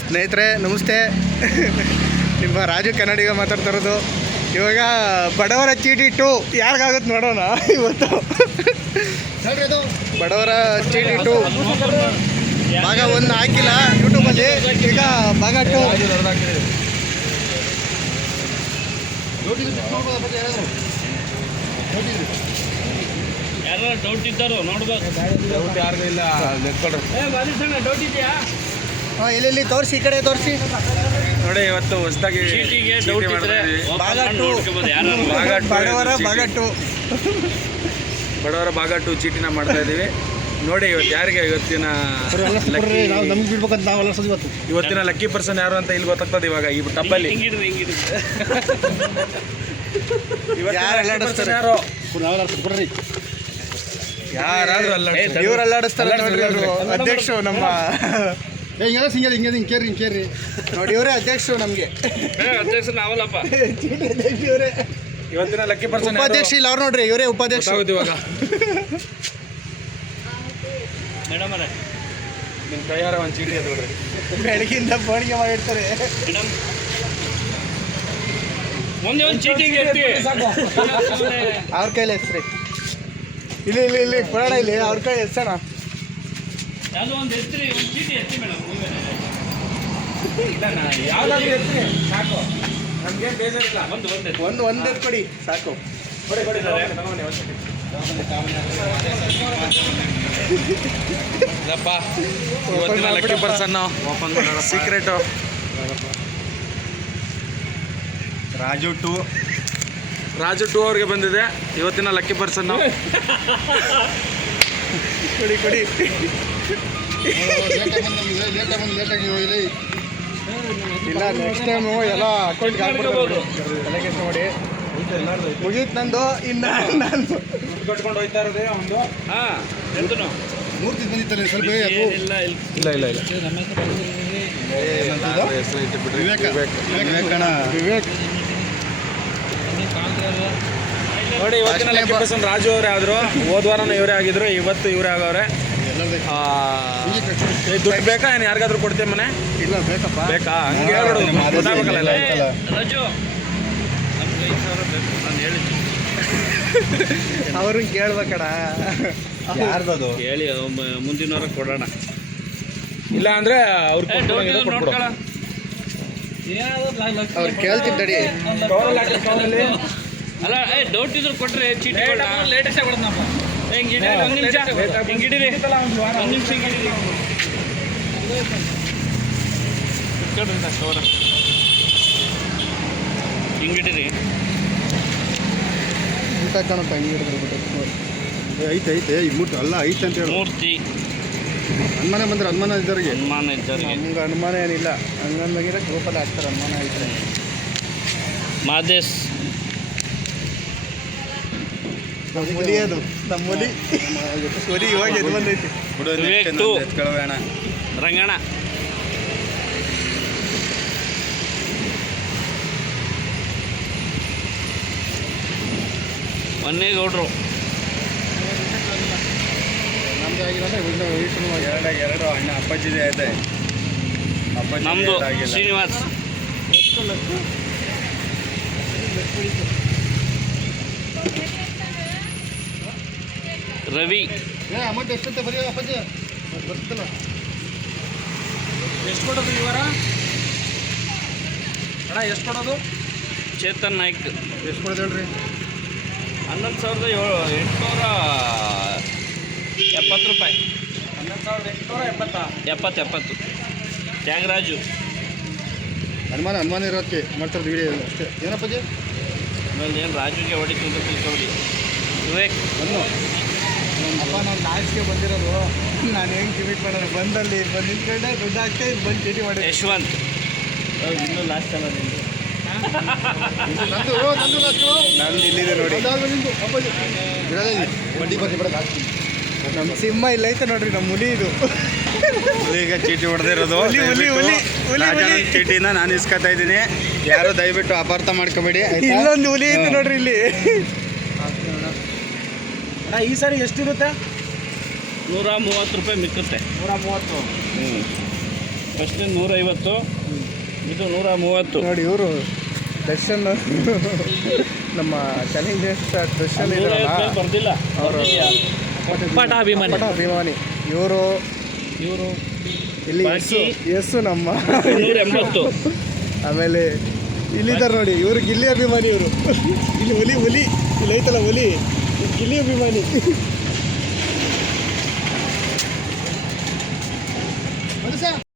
ಸ್ನೇಹಿತರೆ ನಮಸ್ತೆ. ನಿಮ್ಮ ರಾಜು ಕನ್ನಡಿಗ ಮಾತಾಡ್ತಾ ಇರೋದು. ಇವಾಗ ಬಡವರ ಚೀಟಿ 2 ಯಾರಿಗಾಗುತ್ತೆ ನೋಡೋಣ. ಇವತ್ತು ಬಡವರ ಚೀಟಿ 2 ಭಾಗ 1 ಹಾಕಿಲ್ಲ ಯೂಟ್ಯೂಬಲ್ಲಿ, ಈಗ ಭಾಗ 2. ಯಾರು ಡೌಟ್ ಇದ್ದಾರೋ ನೋಡ್ಬೇಕು. ಡೌಟ್ ಯಾರಿಗೂ ಇಲ್ಲ, ಡೌಟ್ ಇದೆಯಾ? ಎಲ್ಲೆಲ್ಲಿ ತೋರಿಸಿ, ಈ ಕಡೆ ತೋರಿಸಿ ನೋಡಿ. ಇವತ್ತು ಹೊಸದಾಗಿ ಚೀಟಿಗೆ ಡೌಟ್ ಇದ್ರೆ ಭಾಗ 2 ಬಡವರ ಭಾಗ 2 ಬಡವರ ಭಾಗ 2 ಚೀಟಿನ ಮಾಡ್ತಾ ಇದ್ದೀವಿ. ನೋಡಿ ಇವತ್ತು ಯಾರಿಗೆ ಇವತ್ತಿನ ಇವತ್ತಿನ ಲಕ್ಕಿ ಪರ್ಸನ್ ಯಾರು ಅಂತ ಇಲ್ಲಿ ಗೊತ್ತಾಗ್ತದೆ ಇವಾಗ ಈ ಟಬ್ಬಲ್ಲಿ. ಯಾರಾದ್ರೂ ಇವ್ರು ಅಲ್ಲಾಡಿಸ್ತಾರೆ ನೋಡ್ರಿ. ಅಧ್ಯಕ್ಷರು ನಮ್ಮ ಕೇರಿ ನೋಡಿ, ಇವರೇ ಅಧ್ಯಕ್ಷರು ನಮಗೆ. ಅಧ್ಯಕ್ಷ ನಾವಲ್ಲಪ್ಪ, ಇವರೇ ಇವತ್ತಿನ ಲಕ್ಕಿ ಪರ್ಸನ್. ಉಪಾಧ್ಯಕ್ಷ ಇಲ್ಲ ಅವ್ರು ನೋಡ್ರಿ, ಇವರೇ ಉಪಾಧ್ಯಕ್ಷ. ಇವಾಗ ಮೇಡಮ್ ಅವರೇ ನಿಮ್ಮ ಕೈಯಾರ ಒಂದು ಚೀಟಿ ಅದು ನೋಡ್ರಿ. ಬೆಳಗಿಂದ ಫೋನ್ಗೆ ಮಾಡಿರ್ತಾರೆ. ಮೇಡಮ್ ಒಂದೇ ಒಂದು ಚೀಟಿಗೆ ಎತ್ತಿ ಅವ್ರ ಕೈಲಿ ಹೆಸ್ರಿ. ಇಲ್ಲಿ ಇಲ್ಲಿ ಇಲ್ಲಿ ಕೊಡೋಣ, ಇಲ್ಲಿ ಅವ್ರ ಕೈ ಹೆಸಣ. ಯಾವುದೋ ಒಂದು ಎತ್ತಿ, ಒಂದು ಚೀಟಿ ಎತ್ತಿ ಮೇಡಮ್. ಯಾವ್ದಾದ್ರು ಎತ್ತಿ ಸಾಕು, ನಮ್ಗೇನು ಬೇಜಾರಿಲ್ಲ. ಒಂದು ಕೊಡಿ ಸಾಕು. ಇದಪ್ಪ ಇವತ್ತಿನ ಲಕ್ಕಿ ಪರ್ಸನ್. ಓಪನ್ ಮಾಡೋಣ. ಸೀಕ್ರೆಟು ರಾಜು 2 ಅವ್ರಿಗೆ ಬಂದಿದೆ ಇವತ್ತಿನ ಲಕ್ಕಿ ಪರ್ಸನ್ನು. ಕೊಡಿ ಕೊಡಿ. ಇಲ್ಲ ನೆಕ್ಸ್ಟ್ ಟೈಮು ಎಲ್ಲ ಅಕೌಂಟ್ಗೆ ಹಾಕ್ಬಿಡ್ಬೋದು. ತಲೆಗೆ ನೋಡಿ ಮುಗೀತು ನಂದು. ಇನ್ನು ನಾನು ಕಟ್ಕೊಂಡು ಹೋಯ್ತಾ ಇರೋದೇ ಒಂದು. ಹಾಂ ಎಂತನು ಮೂರ್ತಿ ಬಂದಿತ್ತಲ್ಲ ಸ್ವಲ್ಪ. ಇಲ್ಲ ಇಲ್ಲ ಇಲ್ಲ ಇಲ್ಲ ಹೆಸರು ಬಿಡ್ರಿ. ವಿವೇಕ್ ನೋಡಿ ಇವತ್ತಿನ ಲಕ್ಕಿ ಪರ್ಸನ್ ರಾಜು ಅವರೇ ಆದರು. ಹೋದ ವಾರನೂ ಇವರೇ ಆಗಿದ್ರು, ಇವತ್ತು ಇವರೇ ಆಗವ್ರೆ. ದುಡ್ಡು ಬೇಕಾ ಏನು? ಯಾರಿಗಾದ್ರೂ ಕೊಡ್ತೇವೆ ಮನೆ? ಇಲ್ಲ ಬೇಕಪ್ಪ. ಬೇಕಾ? ಹಂಗೆ ಹೇಳ್ಬಿಡು, ಗೊತ್ತಾಗಬೇಕಲ್ಲ. ರಾಜು ನಮ್ಗೆ 5,000 ಬೇಕು, ನಾನು ಹೇಳಿದ್ದೆ. ಅವ್ರನ್ನ ಕೇಳ್ಬೇಕಡ. ಯಾರ್ದದು ಹೇಳಿ ಮುಂದಿನ ವಾರ ಕೊಡೋಣ. ಇಲ್ಲ ಅಂದರೆ ಅವ್ರು ನೋಡ್ಕೊಳ. ಅವ್ರು ಕೇಳ್ತಿದ್ದಡಿ. ಅಲ್ಲ ಡೌಟ್ ಇದ್ರು ಕೊಟ್ರೆ ಚೀಟಿ ಲೇಟೆಸ್ಟ್ ಆಗ್ಬಿಡೋದಪ್ಪ. ಹಿಂಗಿಡಿ, ಒಂದು ನಿಮಿಷ ಹಿಂಗಿಡಿರಿ, ಒಂದು ನಿಮಿಷ ಹಿಂಗಿಡಿರಿ. ಹಿಂಗಿಡಿರಿ. ಊಟ ಕಾಣುತ್ತ ಹಂಗೆ ಹಿಡಿದ್ರು. ಐತೆ ಈ ಮೂರ್ತಿ ಅಲ್ಲ, ಐತೆ ಅಂತ ಹೇಳಿ. ಮೂರ್ತಿ ಅನುಮಾನ ಬಂದ್ರೆ ಅನುಮಾನ ಇದ್ದವ್ರಿಗೆ. ಅನುಮಾನ ಇದ್ದವ್ರಿಗೆ ನಮ್ಗೆ ಅನುಮಾನ ಏನಿಲ್ಲ. ಹಂಗಂದಾಗಿರ ಗ್ರೂಪಲ್ಲಿ ಹಾಕ್ತಾರೆ ಅನುಮಾನ ಐತೆ. ಮಾದೇಶ್ ನಮ್ಮ ಮುಲಿ, ಅದು ನಮ್ಮ ಮುಲಿ. ಸರಿ ಇವಾಗ ಎದ್ದು ಬಂದೈತಿ. ವಿವೇಕ್ 2 ರಂಗಣ. ಮನ್ನೇಗೌಡ್ರು ನಮ್ದು ಆಗಿರೋದ್ರೆ ಎರಡು ಅಣ್ಣ ಅಪ್ಪಾಜಿದೆ ಐತೆ. ನಮ್ಮದು ಶ್ರೀನಿವಾಸ್. ರವಿ ಅಮೌಂಟ್ ಎಷ್ಟಂತ ಬರೀ ಅಪ್ಪಾಜಿ ಗೊತ್ತಿಲ್ಲ. ಎಷ್ಟು ಕೊಡೋದು ಈ ವಾರ ಅಣ್ಣ? ಎಷ್ಟು ಕೊಡೋದು? ಚೇತನ್ ನಾಯ್ಕ್. ಎಷ್ಟು ಕೊಡೋದು ಹೇಳ್ರಿ? 11,870 ರೂಪಾಯಿ. 11,870. 70 ತ್ಯಾಗರಾಜು. ಅನುಮಾನ ಇರೋದಕ್ಕೆ ಮಾಡ್ತಾರೆ ವಿಡಿಯೋ ಅಷ್ಟೇ. ಏನಪ್ಪಾಜಿ ಆಮೇಲೆ ಏನು ರಾಜುಗೆ ಹೊಡಿತು ಅಂತ ತಿಳ್ಕೊಳ್ಳಿ. ವಿವೇಕ್ ಅಪ್ಪ, ನಾನು ಲಾಸ್ಟ್ಗೆ ಬಂದಿರೋದು. ನಾನು ಹೆಂಗೆ ಕಿಮಿಟ್ ಮಾಡೋದು? ಬಂದಲ್ಲಿ ಬಂದು ನಿಂತ್ಕೊಂಡೆ ದುಡ್ಡು ಹಾಕ್ತೆ, ಬಂದು ಚೀಟಿ ಮಾಡಿ. ಯಶವಂತ್ ಇನ್ನೂ ಲಾಸ್ಟ್ ಅಲ್ಲ ನಿಂದು. ನಂದು ಇಲ್ಲಿದೆ ನೋಡಿ. ನಮ್ಮ ಸಿಂಹ ಇಲ್ಲ ಐತೆ ನೋಡ್ರಿ, ನಮ್ಮ ಹುಲಿ ಇದು. ಈಗ ಚೀಟಿ ಹೊಡೆದಿರೋದು ಚೀಟಿನ ನಾನು ಇಸ್ಕೊತಾ ಇದ್ದೀನಿ. ಯಾರು ದಯವಿಟ್ಟು ಅಪಾರ್ಥ ಮಾಡ್ಕೋಬೇಡಿ. ಇಲ್ಲೊಂದು ಹುಲಿ ಐತೆ ನೋಡ್ರಿ ಇಲ್ಲಿ. ಈ ಸಾರಿ ಎಷ್ಟಿರುತ್ತೆ? 130 ರೂಪಾಯಿ ಮಿಕ್ಕುತ್ತೆ. 130. ಫಸ್ಟ್ 150, ಇದು 130. ನೋಡಿ ಇವರು ದರ್ಶನ್ ನಮ್ಮ ಚಾಲೆಂಜರ್ಸ್ ದರ್ಶನ್ ಇದಾರಲ್ಲ ಬರ್ದಿಲ್ಲ ಅವರು ಪಟ ಅಭಿಮಾನಿ. ಪಟ ಅಭಿಮಾನಿ ಇವರು ಇಲ್ಲಿ ಬಾಕಿ ಯಸ್ಸು ನಮ್ಮ 180. ಆಮೇಲೆ ಇಲ್ಲಿದ್ದಾರೆ ನೋಡಿ ಇವರು ಗಿಲ್ಲಿ ಅಭಿಮಾನಿ. ಇವರು ಇಲ್ಲಿ ಹುಲಿ ಇಲ್ಲಿ ಐತಲ್ಲ ಹುಲಿ ಗಿಲ್ಲಿ ಅಭಿಮಾನಿ.